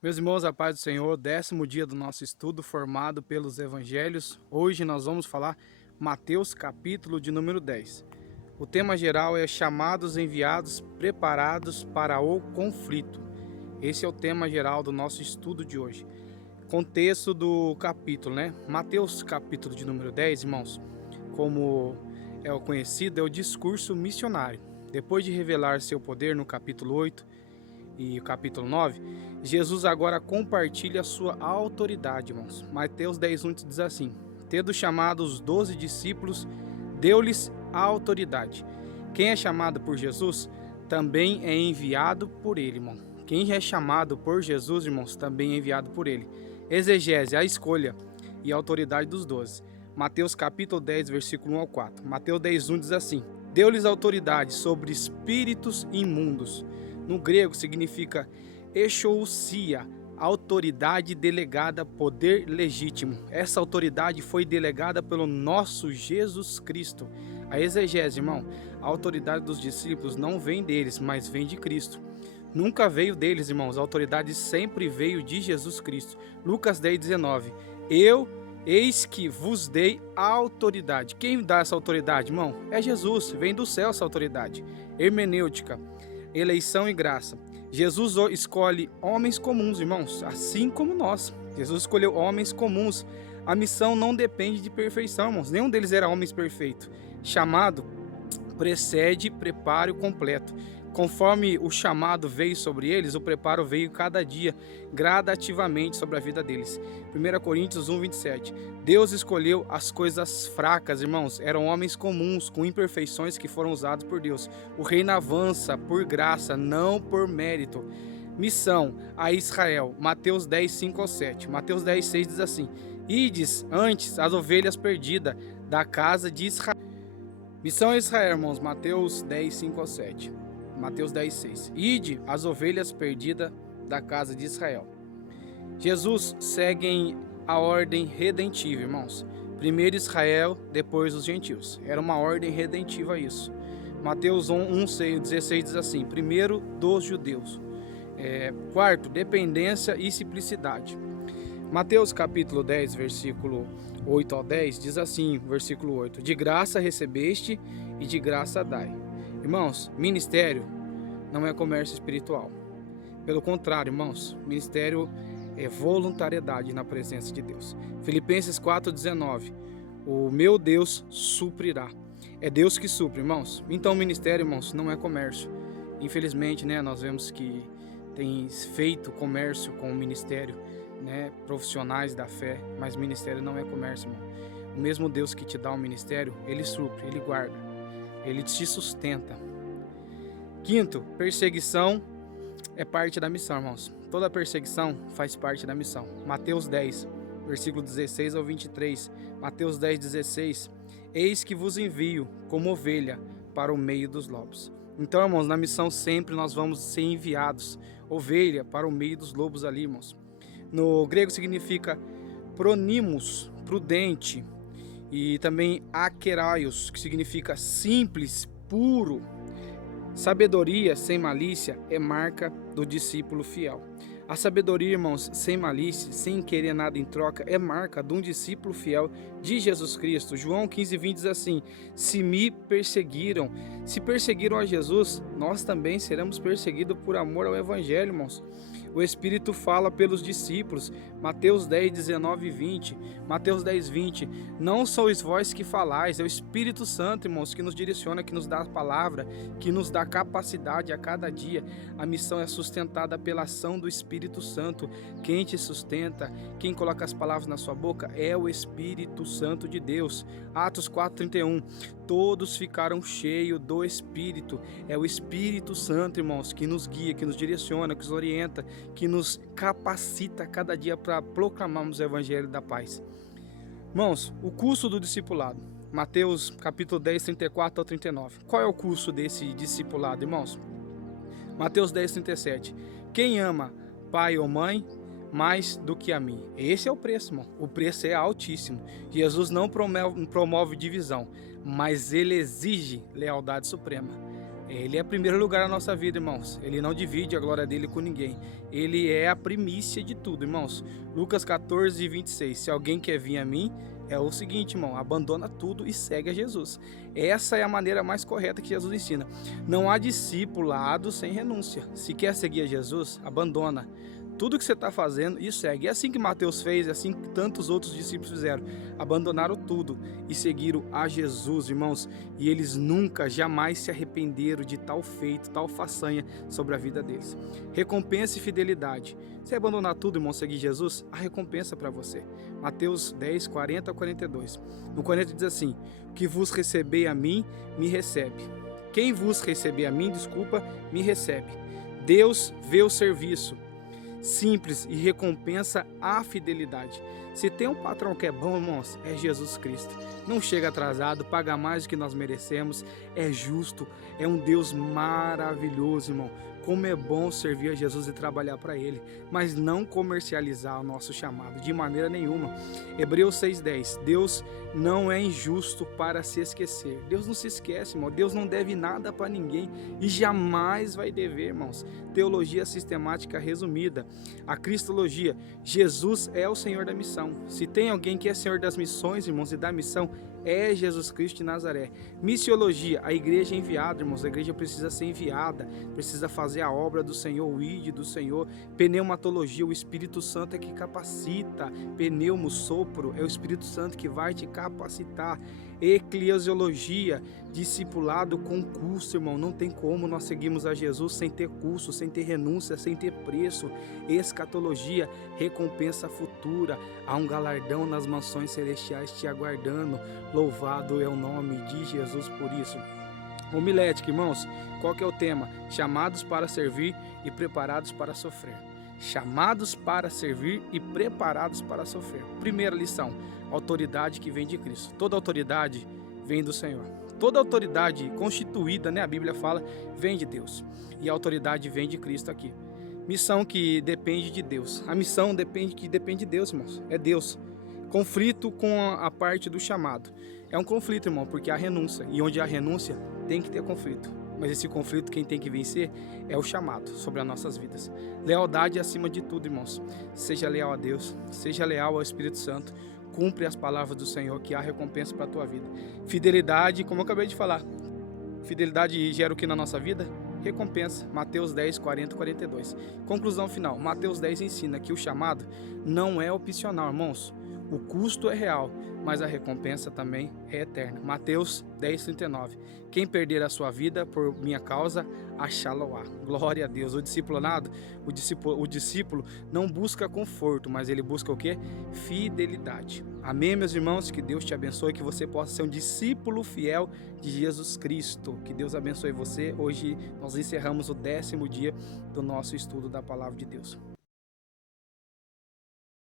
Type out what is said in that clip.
Meus irmãos, a paz do Senhor, 10º dia do nosso estudo formado pelos evangelhos. Hoje nós vamos falar Mateus capítulo de número 10. O tema geral é chamados, enviados, preparados para o conflito. Esse é o tema geral do nosso estudo de hoje. Contexto do capítulo, né? Mateus capítulo de número 10, irmãos, como é o conhecido, é o discurso missionário. Depois de revelar seu poder no capítulo 8, e o capítulo 9, Jesus agora compartilha a sua autoridade, irmãos. Mateus 10:1 diz assim: tendo chamado os 12 discípulos, deu-lhes a autoridade. Quem é chamado por Jesus, também é enviado por ele, irmão. Quem é chamado por Jesus, irmãos, também é enviado por ele. Exegese, a escolha e a autoridade dos 12. Mateus capítulo 10, versículo 1 ao 4. Mateus 10:1 diz assim: deu-lhes autoridade sobre espíritos imundos. No grego significa exousia, autoridade delegada, poder legítimo. Essa autoridade foi delegada pelo nosso Jesus Cristo. A exegese, irmão, a autoridade dos discípulos não vem deles, mas vem de Cristo. Nunca veio deles, irmãos, a autoridade sempre veio de Jesus Cristo. Lucas 10:19. Eis que vos dei autoridade. Quem dá essa autoridade, irmão? É Jesus, vem do céu essa autoridade. Hermenêutica, eleição e graça. Jesus escolhe homens comuns, irmãos, assim como nós. Jesus escolheu homens comuns. A missão não depende de perfeição, irmãos. Nenhum deles era homens perfeitos. Chamado precede preparo completo. Conforme o chamado veio sobre eles, o preparo veio cada dia, gradativamente sobre a vida deles. 1 Coríntios 1:27. Deus escolheu as coisas fracas, irmãos. Eram homens comuns, com imperfeições que foram usados por Deus. O reino avança por graça, não por mérito. Missão a Israel. Mateus 10:5 ao 7. Mateus 10:6 diz assim: ides antes as ovelhas perdidas da casa de Israel. Missão a Israel, irmãos. Mateus 10:5 ao 7. Mateus 10:6. Ide as ovelhas perdidas da casa de Israel. Jesus segue a ordem redentiva, irmãos. Primeiro Israel, depois os gentios. Era uma ordem redentiva isso. Mateus 1:16 diz assim: primeiro dos judeus. Quarto, dependência e simplicidade. Mateus capítulo 10, versículo 8 ao 10 diz assim, versículo 8: de graça recebeste e de graça dai. Irmãos, ministério não é comércio espiritual. Pelo contrário, irmãos, ministério é voluntariedade na presença de Deus. Filipenses 4:19. O meu Deus suprirá. É Deus que supre, irmãos. Então, o ministério, irmãos, não é comércio. Infelizmente, né, nós vemos que tem feito comércio com o ministério, né, profissionais da fé, mas ministério não é comércio, irmão. O mesmo Deus que te dá o ministério, ele supre, ele guarda, ele te sustenta. Quinto, perseguição é parte da missão, irmãos. Toda perseguição faz parte da missão. Mateus 10, versículo 16 ao 23. Mateus 10:16. Eis que vos envio como ovelha para o meio dos lobos. Então, irmãos, na missão sempre nós vamos ser enviados, ovelha para o meio dos lobos ali, irmãos. No grego significa pronimos, prudente, e também akeraios, que significa simples, puro. Sabedoria sem malícia é marca do discípulo fiel. A sabedoria, irmãos, sem malícia, sem querer nada em troca, é marca de um discípulo fiel de Jesus Cristo. João 15:20 diz assim: se me perseguiram, se perseguiram a Jesus, nós também seremos perseguidos por amor ao Evangelho, irmãos. O Espírito fala pelos discípulos. Mateus 10, 19 e 20. Mateus 10, 20. Não sois vós que falais, é o Espírito Santo, irmãos, que nos direciona, que nos dá a palavra, que nos dá capacidade a cada dia. A missão é sustentada pela ação do Espírito Santo. Quem te sustenta, quem coloca as palavras na sua boca é o Espírito Santo de Deus. Atos 4:31. Todos ficaram cheios do Espírito. É o Espírito Santo, irmãos, que nos guia, que nos direciona, que nos orienta, que nos capacita cada dia para proclamarmos o Evangelho da paz. Irmãos, o curso do discipulado. Mateus capítulo 10, 34 ao 39. Qual é o curso desse discipulado, irmãos? Mateus 10, 37. Quem ama pai ou mãe mais do que a mim? Esse é o preço, irmão. O preço é altíssimo. Jesus não promove divisão, mas ele exige lealdade suprema. Ele é primeiro lugar na nossa vida, irmãos. Ele não divide a glória dele com ninguém. Ele é a primícia de tudo, irmãos. Lucas 14, 26. Se alguém quer vir a mim, é o seguinte, irmão, abandona tudo e segue a Jesus. Essa é a maneira mais correta que Jesus ensina. Não há discipulado sem renúncia. Se quer seguir a Jesus, abandona tudo que você está fazendo e segue. É assim que Mateus fez, é assim que tantos outros discípulos fizeram. Abandonaram tudo e seguiram a Jesus, irmãos. E eles nunca, jamais se arrependeram de tal feito, tal façanha sobre a vida deles. Recompensa e fidelidade. Se abandonar tudo, irmão, seguir Jesus, a recompensa para você. Mateus 10, 40 a 42. No 40 diz assim: que vos receber a mim, me recebe. Quem vos receber a mim, me recebe. Deus vê o serviço simples e recompensa a fidelidade. Se tem um patrão que é bom, irmãos, é Jesus Cristo. Não chega atrasado, paga mais do que nós merecemos, é justo, é um Deus maravilhoso, irmão. Como é bom servir a Jesus e trabalhar para Ele, mas não comercializar o nosso chamado de maneira nenhuma. Hebreus 6,10. Deus não é injusto para se esquecer. Deus não se esquece, irmão. Deus não deve nada para ninguém e jamais vai dever, irmãos. Teologia sistemática resumida. A cristologia. Jesus é o Senhor da missão. Se tem alguém que é Senhor das missões, irmãos, e da missão, é Jesus Cristo de Nazaré. Missiologia, a igreja é enviada, irmãos. A igreja precisa ser enviada, precisa fazer a obra do Senhor, o ID do Senhor. Pneumatologia, o Espírito Santo é que capacita. Pneumo, sopro, é o Espírito Santo que vai te capacitar. Eclesiologia, discipulado com curso, irmão. Não tem como nós seguirmos a Jesus sem ter curso, sem ter renúncia, sem ter preço. Escatologia, recompensa futura. Há um galardão nas mansões celestiais te aguardando. Louvado é o nome de Jesus por isso. Homilética, irmãos, qual que é o tema? Chamados para servir e preparados para sofrer. Chamados para servir e preparados para sofrer. Primeira lição, autoridade que vem de Cristo. Toda autoridade vem do Senhor. Toda autoridade constituída, né, a Bíblia fala, vem de Deus. E a autoridade vem de Cristo aqui. Missão que depende de Deus. A missão que depende de Deus, irmãos. É Deus. Conflito com a parte do chamado. É um conflito, irmão, porque há renúncia. E onde há renúncia, tem que ter conflito. Mas esse conflito, quem tem que vencer é o chamado sobre as nossas vidas. Lealdade acima de tudo, irmãos. Seja leal a Deus, seja leal ao Espírito Santo. Cumpre as palavras do Senhor, que há recompensa para a tua vida. Fidelidade, como eu acabei de falar. Fidelidade gera o que na nossa vida? Recompensa. Mateus 10, 40 e 42. Conclusão final. Mateus 10 ensina que o chamado não é opcional, irmãos. O custo é real, mas a recompensa também é eterna. Mateus 10, 39. Quem perder a sua vida por minha causa, achá-la-á. Glória a Deus. O discípulo não busca conforto, mas ele busca o quê? Fidelidade. Amém, meus irmãos? Que Deus te abençoe, que você possa ser um discípulo fiel de Jesus Cristo. Que Deus abençoe você. Hoje nós encerramos o 10º dia do nosso estudo da Palavra de Deus.